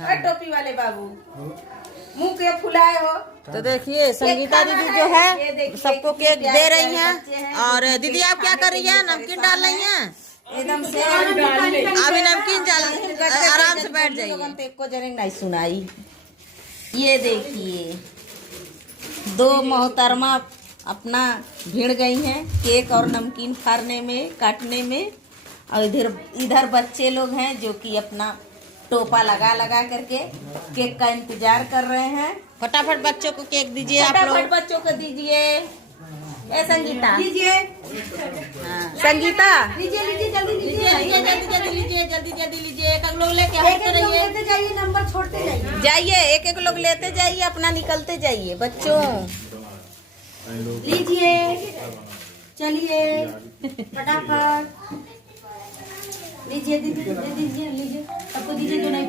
हाँ। टोपी वाले बाबू मुंह के फुलाए हो। तो देखिए संगीता दीदी जो है सबको केक दे रही हैं। और दीदी आप क्या कर रही हैं? नमकीन डाल रही हैं एकदम से अभी नमकीन आराम से बैठ जाइए। को जरे नहीं सुनाई। ये देखिए 2 मोहतरमा अपना भिड़ गई हैं केक और नमकीन फाड़ने में, काटने में। और इधर बच्चे लोग हैं जो कि अपना टोपा लगा लगा करके केक का इंतजार कर रहे हैं। फटाफट बच्चों को केक दीजिए आप लोग। फटाफट बच्चों को दीजिए। ए संगीता लीजिए। हाँ। संगीता लीजिए लीजिए जल्दी लीजिए। जल्दी लीजिए, जल्दी लीजिए। एक लोग लेके हटते रहिए। लेते जाइए, नंबर छोड़ते जाइए। जाइए एक लोग लेते जाइए, अपना निकलते जाइए बच्चों। लीजिए चलिए फटाफट लीजिए दीदी दीजिए लीजिए सबको दीजिए जो नहीं